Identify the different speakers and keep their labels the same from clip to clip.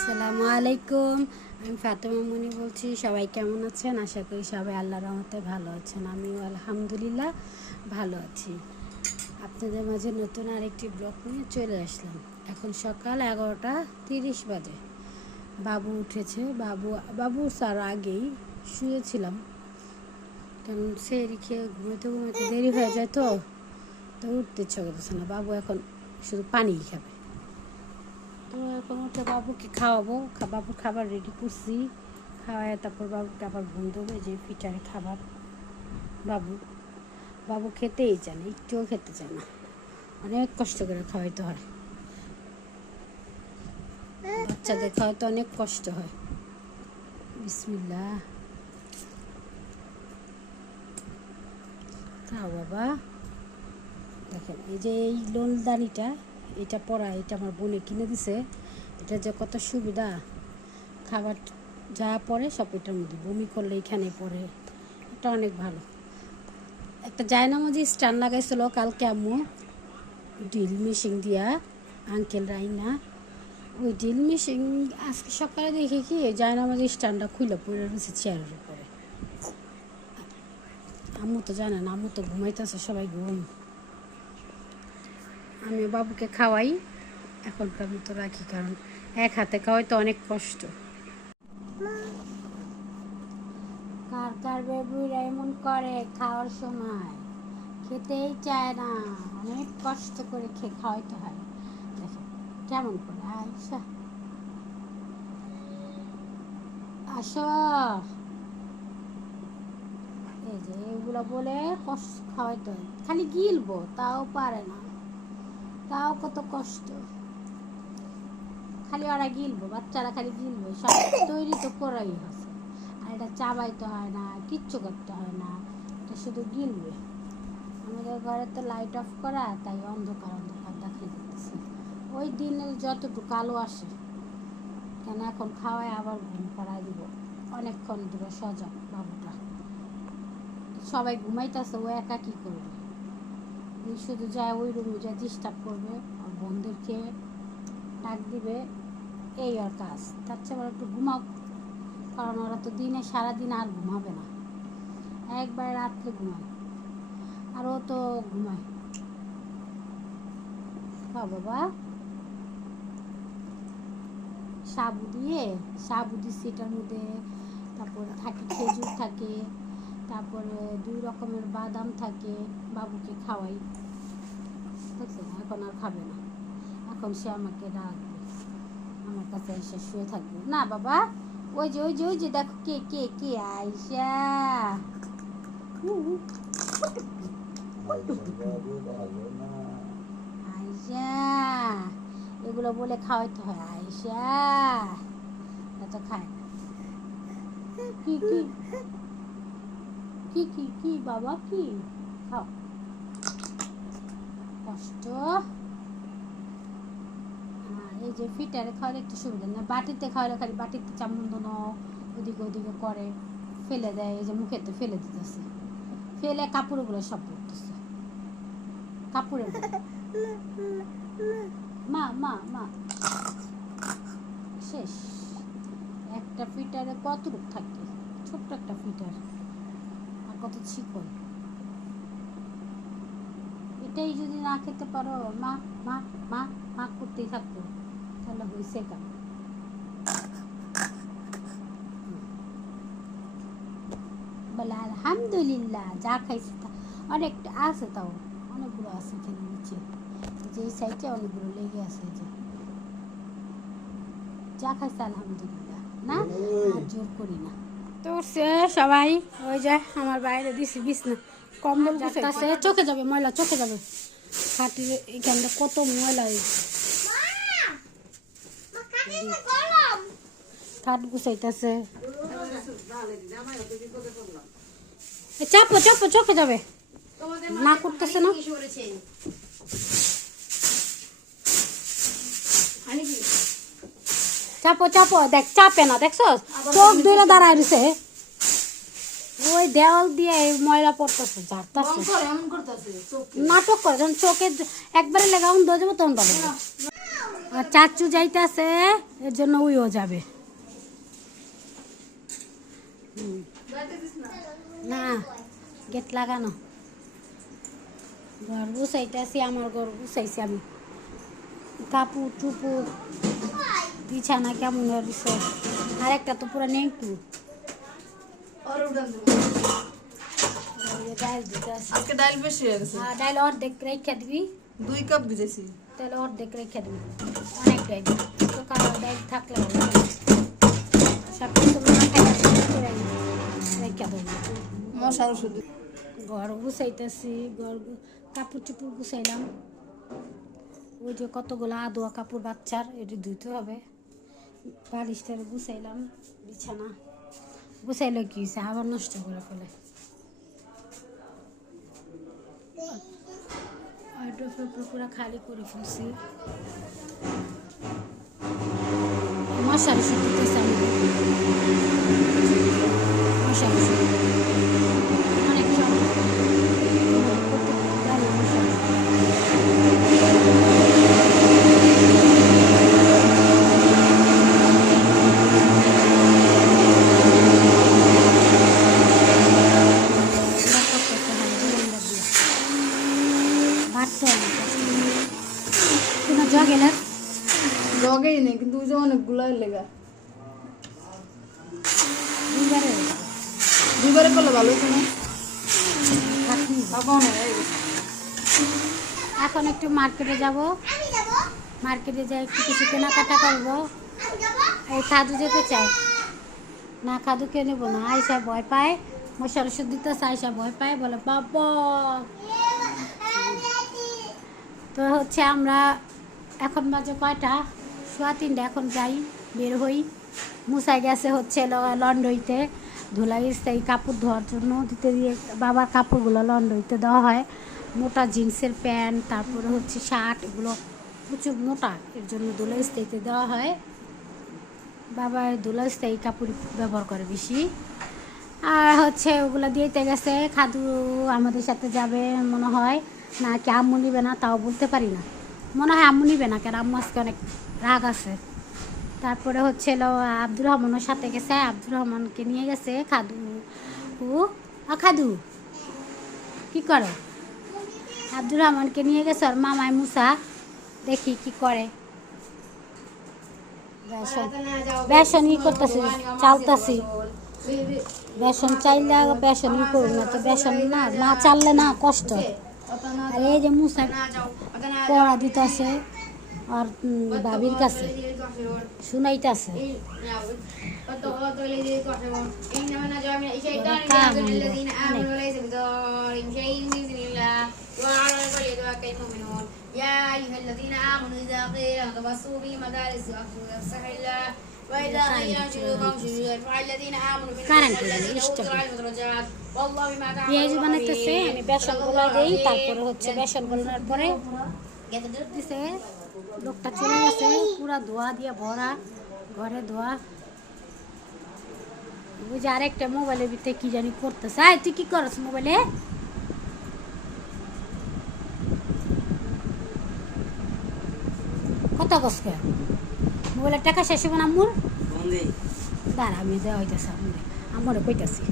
Speaker 1: আসসালামু আলাইকুম। আমি ফাতেমা মনি বলছি, সবাই কেমন আছেন? আশা করি সবাই আল্লাহর রহমতে ভালো আছেন। আমিও আলহামদুলিল্লাহ ভালো আছি। আপনাদের মাঝে নতুন আরেকটি ব্লগ নিয়ে চলে আসলাম। এখন সকাল এগারোটা তিরিশ বাজে। বাবু উঠেছে। বাবু বাবু স্যার আগেই শুয়েছিলাম। কারণ সে খেয়ে ঘুমাইতে ঘুমাইতে দেরি হয়ে যায় তো তো উঠতে ইচ্ছা করতেছে না। বাবু এখন শুধু পানিই খাবে। তো এখন বাবুকে খাওয়াবো বাবুর খাবার রেডি করছি। খাওয়ায় তারপর বাবুকে আবার ঘুম দেবো যে ফিটারে খাবার। বাবু বাবু খেতেই চায় না, একটুও খেতে চায় না। অনেক কষ্ট করে খাওয়াইতে হয়। বাচ্চাদের খাওয়াইতে অনেক কষ্ট হয়। বিসমিল্লা খাও বাবা। দেখেন, এই যে এই লোলদানিটা এটা পরা এটা আমার বোনে কিনে দিছে। এটা যে কত সুবিধা। খাবার যা পড়ে সব এটার মধ্যে। বমি করলে এখানে পড়ে। এটা অনেক ভালো। একটা জায়নামাজি স্টান লাগাইছিল কালকে আম্মু। ডিল মেশিন দিয়া, আঙ্কেল রাইনা। ওই ডিল মেশিন আজকে সকালে দেখি কি জায়নামাজি স্ট্যান্ডটা খুলে পড়ে রয়েছে চেয়ারের উপরে। আম্মু তো জানে না, আম্মু তো ঘুমাইতেছে, সবাই ঘুম। আমি বাবুকে খাওয়াই। এখনকার মতো রাখি, কারণ এক হাতে খাওয়াই তো অনেক কষ্ট। কার কার বেবুরা এমন করে খাওয়ার সময়? খেতেই চায় না, অনেক কষ্ট করে খেয়ে খাওয়াইতে হয়। দেখো, কেমন করে আইসা আসো। এই যে এগুলো বলে কষ্ট খাওয়াইতে হয়। খালি গিলবো, তাও পারে না। তাও কত কষ্ট। খালি ওরা গিলবো, বাচ্চারা খালি গিলবো সব তৈরি তো করাই আছে আর এটা চাবাইতে হয় না, কিচ্ছু করতে হয় না, এটা শুধু গিলবে। আমাদের ঘরে তো লাইট অফ করা, তাই অন্ধকার অন্ধকার দেখা যাচ্ছে ওই দিনের যতটুকু আলো আসে, কেন এখন খাওয়ায় আবার ঘুম পাড়ায় দিব। অনেকক্ষণ ধরে সজাগ বাবুটা। সবাই ঘুমাইতেছে, ও একা কি করবে? শুধু যায় ওই রুমে যায় ডিস্টার্ব করবে আর বোনদেরকে ডাক দিবে, এই আর কাজ। তার চেয়ে একটু ঘুমাও, কারণ ওরা তো দিনে সারাদিন আর ঘুমাবে না। একবার রাত্রে ঘুমায়, আর ও তো ঘুমায়। বাবা সাবু দিয়ে, সাবু দিচ্ছি এটার মধ্যে তারপরে থাকে খেজুর থাকে। তারপরে দুই রকমের বাদাম থাকে, বাবুকে খাওয়াই। এখন আর খাবে না। এখন সে আমাকে রাখবে আমার কাছে এসে শুয়ে থাকবে। না, বাবা, ওই যে ওই যে ওই যে, দেখো কে কে কে আইসা আইসা এগুলো বলে খাওয়াইতে হয়। আইসা এত খায়। কি কি? কি কি কি, বাবা, কি? খাও। কষ্ট। এই যে ফিটারে খাওয়ালে একটু সুবিধা না, বাটিতে খাওয়ালে খালি বাটিতে ওদিকে ওদিকে করে ফেলে দেয়, এই যে ফেলে দিতেছে। ফেলে কাপড়গুলো সব পড়তেছে। কাপড়ের মা মা মা। শেষ। একটা ফিটারে কত রূপ থাকে ছোট্ট একটা ফিটার কত চিকন। এটাই যদি না খেতে পারো, মা মা মা মা করতেই থাকতো তাহলে হয়েছে কেন বলে, আলহামদুলিল্লাহ, যা খাইছে তা অনেকটা আছে তাও, অনেকগুলো আছে এখানে নিচে। যে এই সাইডে অনেকগুলো লেগে আছে যে। যা খাইছে, আলহামদুলিল্লাহ। না? আর জোর করি না। তো উঠছে সবাই। ওই যে আমার বাইরে দিছি বিছনা। কম্বল গুছাইতেছে চোখে যাবে ময়লা চোখে যাবে। খাটির এখানটা কত ময়লা হয়েছে খাট গুছাইতেছে। চাপো চাপো চোখে যাবে। না করতেছে না? চাপো চাপো দেখ চাপে না দেখছ চোখ দুইটা দাঁড়ায় রয়েছে ওই দেওয়াল দিয়ে ময়লা পড়তেছে ঝাড়তেছে। নাটক করে যখন চোখে একবারে লেগা দিয়ে যাব তখন ভালো আর চাচু যাইতেছে এর জন্য ওইও যাবে। না? গেট লাগানো। ঘর গুছাইতেছি আমার ঘর গুছাইছি আমি। কাপড় টুপুর বিছানা কেমন হয়েছে আর একটা তো পুরো নেংটু। আছে।
Speaker 2: আজকে ডাল বেশি হয়ে
Speaker 1: ডাল অর্ধেক রেখে দিবি।
Speaker 2: দুই কাপ ভিজেছি।
Speaker 1: তাহলে অর্ধেক রেখে দিবি। অনেক ডাল। তো কালো ডাল থাকলে সব কিছু রেখে দেবো।
Speaker 2: মশার ওষুধ
Speaker 1: ঘর গুছাইতেছি ঘর কাপড় চুপড় গুছাইলাম। ওই যে কতগুলো আদোয়া কাপড় বাচ্চার এটি ধুইতে হবে। বালিশটার গুছাইলাম, বিছানা। গুছাইলে কি হয়েছে আবার নষ্ট করে ফেলে। পুরো খালি করে ফেলছি। মশারি শুকিতেছে আমি মশারি শুকিয়ে অনেক সময় কোনো জগেলার
Speaker 2: লগেই নেই, কিন্তু ওই যে লেগা।
Speaker 1: দুইবারে।
Speaker 2: দুইবারে করলে ভালো হতো না? এখন
Speaker 1: একটু মার্কেটে যাব। মার্কেটে যাই, একটু কিছু কেনাকাটা করব। এই খাদু যেতে চাই। না, খাদু কে নেব না? আইসা ভয় পায়। মশার ওষুধ দিতেছে আয়সা ভয় পায়। বলে, বাবা! তো হচ্ছে আমরা এখন বাজে কয়টা? সোয়া তিনটা এখন যাই, বের হই। মুসাই গেছে হচ্ছে লন্ডইতে। ধুলাই এই কাপড় ধোয়ার জন্য। দিতে দিয়ে বাবার কাপড়গুলো লন্ডইতে দেওয়া হয়। মোটা জিন্সের প্যান্ট, তারপরে হচ্ছে শার্ট, এগুলো প্রচুর মোটা। এর জন্য ধুলাই স্থায়ীতে দেওয়া হয়। বাবা ধুলাই স্থায়ী কাপড় ব্যবহার করে বেশি। আর হচ্ছে ওগুলো দিয়েতে গেছে। খাদু আমাদের সাথে যাবে মনে হয়। না কি আম্মু নিবে না, তাও বলতে পারি না। মনে হয় আম্মু নিবে না, কেন আম্মু আজকে অনেক রাগ আছে। তারপরে হচ্ছে আব্দুর রহমানের সাথে গেছে, আব্দুর রহমানকে নিয়ে গেছে খাদু, ও খাদু, কি করো? আব্দুর রহমানকে নিয়ে গেছে আর মামাই মুসা, দেখি কি করে। বেসন বেসন ই করতেছি, চালতাছি। বেসন চাইলে বেসন ই করুন না, তো বেসন না না চাললে না কষ্ট। আর এই যে মুসা, পড়া দিতেছে। আর উম, ভাবির কাছে শুনাইতেছে
Speaker 3: يا أيها الذين آمنوا إذا قيل لهم تبصروا في مدارس وأخذوا أفسح الله وإذا قيل انشروا فانشروا يرفع الذين آمنوا منكم
Speaker 1: কারেন্ট
Speaker 3: والذين
Speaker 1: ইষ্ট
Speaker 3: أوتوا العلم درجات والله بما
Speaker 1: পেঁয়াজ
Speaker 3: تعملون
Speaker 1: বানাইতেছে
Speaker 3: خبير.
Speaker 1: আমি বেসন গুলা দিই তারপরে হচ্ছে বেসন গুলার পরে দিছে লোকটা চলে গেছে পুরা ধোয়া দিয়ে ভরা ঘরে ধোয়া। বুঝে আরেকটা মোবাইলের ভিতরে কি জানি করতেছে। আয় তুই কি করছ মোবাইলে কত কষ্ট মোবাইলের টাকা শেষ হবে না আম্মুর? দাঁড়া আমি দেওয়া হইতেছে আম্মুরে আম্মুরে কইতাছি।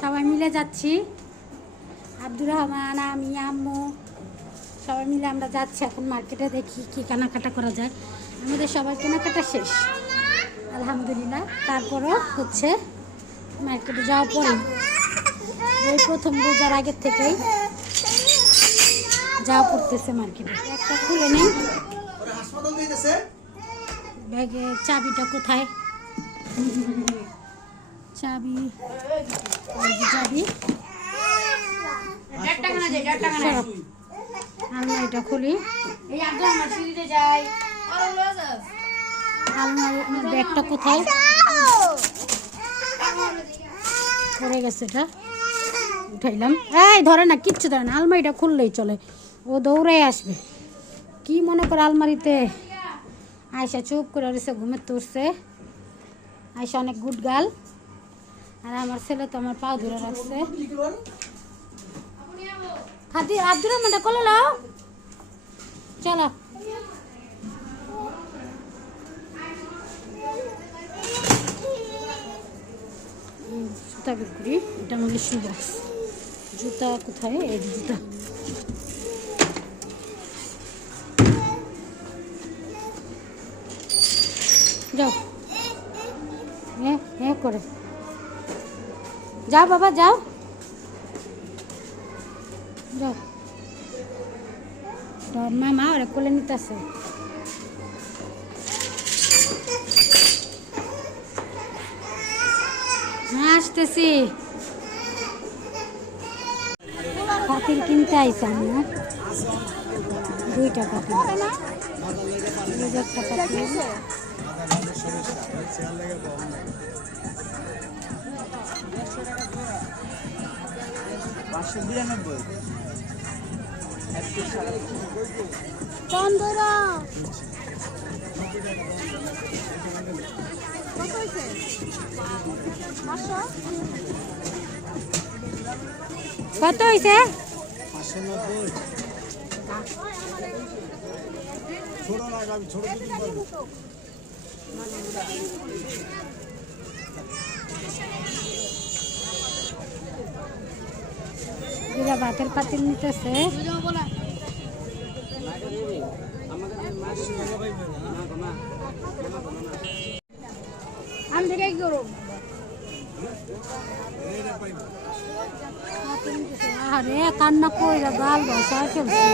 Speaker 1: সবাই মিলে যাচ্ছি। আব্দুর রহমান, আমি, আম্মু, সবাই মিলে আমরা যাচ্ছি এখন মার্কেটে দেখি কি কেনাকাটা করা যায়। আমাদের সবার কেনাকাটা শেষ। আলহামদুলিল্লাহ। তারপরও হচ্ছে মার্কেটে যাওয়ার পরে এই প্রথম রোজার আগের থেকেই যাওয়া পড়তেছে মার্কেটে। একটা খুলে নেই। ব্যাগে চাবিটা কোথায়? চাবি চাবি। খুলি। আলমারি ব্যাগটা কোথায়? পড়ে গেছে এটা। উঠাইলাম। এই ধরে না কিচ্ছু ধরে না আলমারিটা খুললেই চলে। ও দৌড়ে আসবে। কি মনে করে আলমারিতে? আয়সা চুপ করে রয়েছে ঘুমের তুরছে। আয়সা অনেক গুড গাল আর আমার ছেলে তো আমার পা ধরে রাখছে। হাতি আব্দুর রহমানটা কলে লাও চলো। জুতা বের করি। এটা আমাদের শু বক্স জুতা কোথায়? এই জুতা। যাও। হ্যাঁ হ্যাঁ করে। যাও বাবা, যাও। তোর মামা, ওরা কোলে নিতেছে। আসতেছি। পাতিল কিনতে আইসা না দুইটা পাতিল। একটা পাতিল।
Speaker 4: পাঁচশো বিরানব্বই।
Speaker 1: বন্ধুরা কত হয়েছে
Speaker 4: পাঁচশো নব্বই ছোট না আমি ছোট দিতে পারব
Speaker 1: এরা ভাতের পাতিল নিতেছে।
Speaker 2: আমি থেকে কি করো
Speaker 1: আরে কান্না কইরা গাল বসা ফেলছে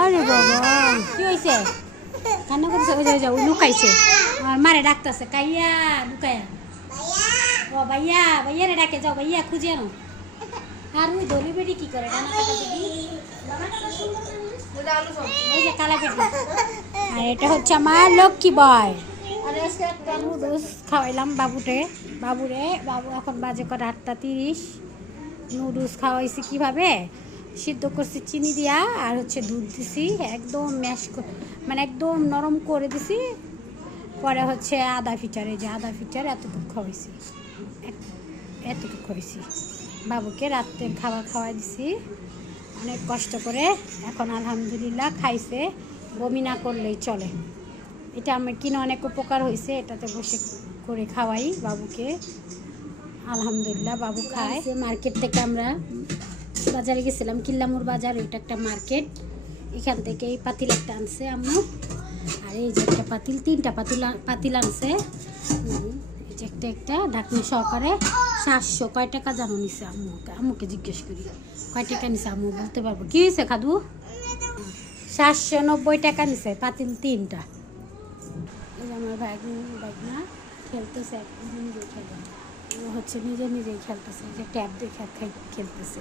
Speaker 1: আরে বাবা কি হয়েছে কান্না করছে ওই লুকাইছে। আর মারে ডাকতেছে কাইয়া লুকায়া। ও ভাইয়া ভাইয়া রে ডাকে যাও ভাইয়া খুঁজে আনো। আর ওই দলি বেটি কি করে? ডানা কাটা দিবি ওই যে কালা বেটি আর এটা হচ্ছে আমার লক্ষ্মী বয়
Speaker 2: একটা
Speaker 1: নুডলস খাওয়াইলাম বাবুরে বাবুরে বাবু এখন বাজে করে আটটা তিরিশ। নুডলস খাওয়াইছি কীভাবে? সিদ্ধ করছি চিনি দিয়া আর হচ্ছে দুধ দিছি। একদম ম্যাশ মানে একদম নরম করে দিছি। পরে হচ্ছে আদা ফিচার এই যে আদা ফিচার এতটুকু খাওয়াইছি। এতটুকু খাওয়াইছি। বাবুকে রাত্রের খাবার খাওয়াই দিছি। অনেক কষ্ট করে এখন আলহামদুলিল্লাহ খাইছে, বমি না করলেই চলে। এটা আমার কিনে অনেক উপকার হয়েছে এটাতে বসে করে খাওয়াই বাবুকে। আলহামদুলিল্লাহ বাবু খায়। মার্কেট থেকে আমরা বাজারে গেছিলাম, কিল্লামুর বাজার, ওইটা একটা মার্কেট। এখান থেকে এই পাতিল একটা আনছে আম্মু। আর এই যে একটা পাতিল, তিনটা পাতিল পাতিল আনছে। একটা একটা ঢাকনি সহকারে সাতশো। কয় টাকা জানো নিছে আম্মুকে? আম্মুকে জিজ্ঞেস করি, কয় টাকা নিছে আম্মু? বলতে পারব। কি হয়েছে খাদু? সাতশো নব্বই টাকা নিছে, পাতিল তিনটা। আমার ভাই ভাগনা খেলতেছে, এক নিজে খেলে। হচ্ছে নিজে নিজেই খেলতেছে যে দেখে খাই- খেলতেছে।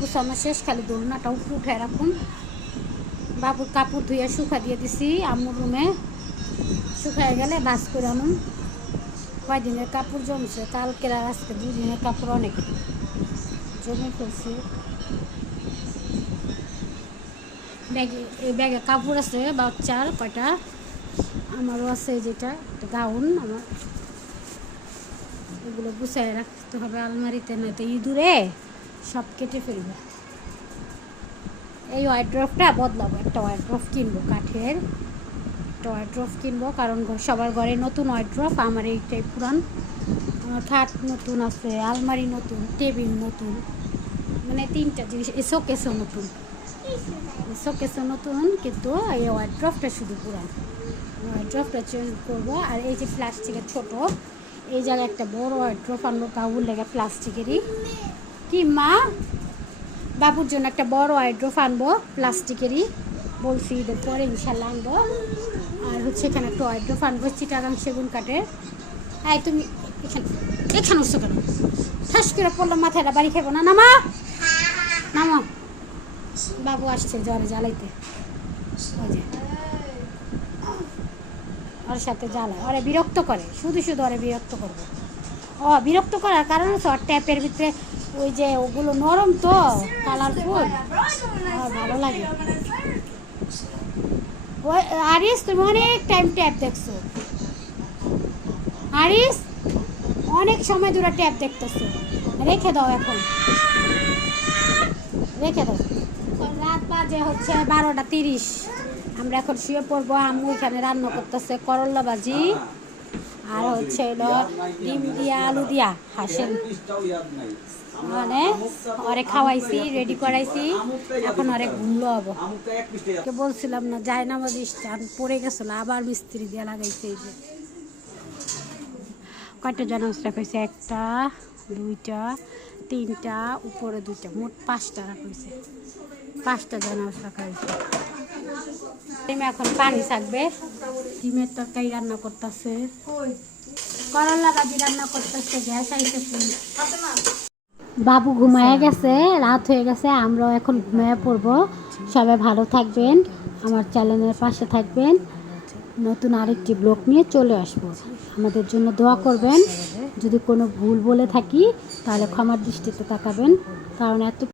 Speaker 1: গুছানো শেষ, খালি দোলনাটা উপরে উঠে রাখুন। বাবুর কাপড় ধুয়ে শুকা দিয়ে দিছি আম্মুর রুমে শুকায় গেলে বাস করে আনুন। কয়দিনের কাপড় জমছে? কালকের আর আজকে দুই দিনের কাপড় অনেক। জমে ফেলছে ব্যাগে, এই ব্যাগে কাপড় আছে বাচ্চার কয়টা? আমারও আছে যেটা গাউন আমার। এগুলো গুছাই রাখতে হবে আলমারিতে, নয়তো ইঁদুরে সব কেটে ফেলবে। এই ওয়াইড্রফটা বদলাবো, একটা ওয়াইড্রফ কিনবো, কাঠের। একটা ওয়াইড্রফ কিনবো, কারণ সবার ঘরে নতুন ওয়াইড্রফ আমার এইটাই পুরান। খাট নতুন আছে, আলমারি নতুন, টেবিল নতুন মানে তিনটা জিনিস, এই শোকেসও নতুন। শোকেসও নতুন, কিন্তু এই ওয়ার্ড্রফটা শুধু পুরান। ওয়ার্ড্রফটা চেঞ্জ করব, আর এই যে প্লাস্টিকের ছোট, এই জায়গায় একটা বড় ওয়ার্ড্রফ আনব, বাবুর লেগে প্লাস্টিকেরই কি মা? বাবুর জন্য একটা বড় ওয়ার্ড্রফ আনব প্লাস্টিকেরই বলছি ঈদের পরে ইনশাল্লাহ আনব। আর হচ্ছে এখানে একটা ওয়ার্ড্রফ আনব চিটাগাং সেগুন কাঠের হ্যাঁ তুমি এখানে এখানে উঠছো কেন? ঠাস করে পড়ল মাথাটা বাড়ি খাব না। নামা! নামা! বাবু আসছে জ্বরে জ্বালাইতে। ওর সাথে জ্বালায়। ওরে বিরক্ত করে। শুধু শুধু ওরে বিরক্ত করব। ও, বিরক্ত করার কারণ হচ্ছে ওর ট্যাপের ভিতরে ওই যে ওগুলো নরম তো, কালারফুল। ভালো লাগে। আরিস, তুমি অনেক টাইম ট্যাপ দেখছ। আরিস, অনেক সময় ধরে ট্যাপ দেখতেছো। রেখে দাও এখন। রেখে দাও। রাত বাজে হচ্ছে বারোটা তিরিশ। আমরা এখন শুয়ে পড়ব, আম্মু এখানে রান্না করতেছে করল্লা ভাজি। আর হচ্ছে ডিম দিয়া, আলু দিয়া, হাঁসের মানে ওরে খাওয়াইছি রেডি করাইছি। এখন ওরে ঘুমলো হব কে বলছিলাম না যায় না আমাদের স্টান পড়ে গেছিল, আবার মিস্ত্রি দিয়ে লাগাইছে এই যে। কয়টা জনাংশ রাখাইছে একটা, দুইটা, তিনটা, উপরে দুইটা, মোট পাঁচটা রাখাইছে পাঁচটা জনাংশ রাখা হয়েছে। ডিমে এখন পানি থাকবে। ডিমের তরকারি রান্না করতেছে। করলা ভাজি রান্না করতেছে, গ্যাস আইসে বাবু ঘুমায় গেছে রাত হয়ে গেছে আমরাও এখন ঘুমায় পড়ব। সবাই ভালো থাকবেন আমার চ্যানেলের পাশে থাকবেন। নতুন আরেকটি ব্লগ নিয়ে চলে আসব। আমাদের জন্য দোয়া করবেন। যদি কোনো ভুল বলে থাকি তাহলে ক্ষমার দৃষ্টিতে তাকাবেন। কারণ এত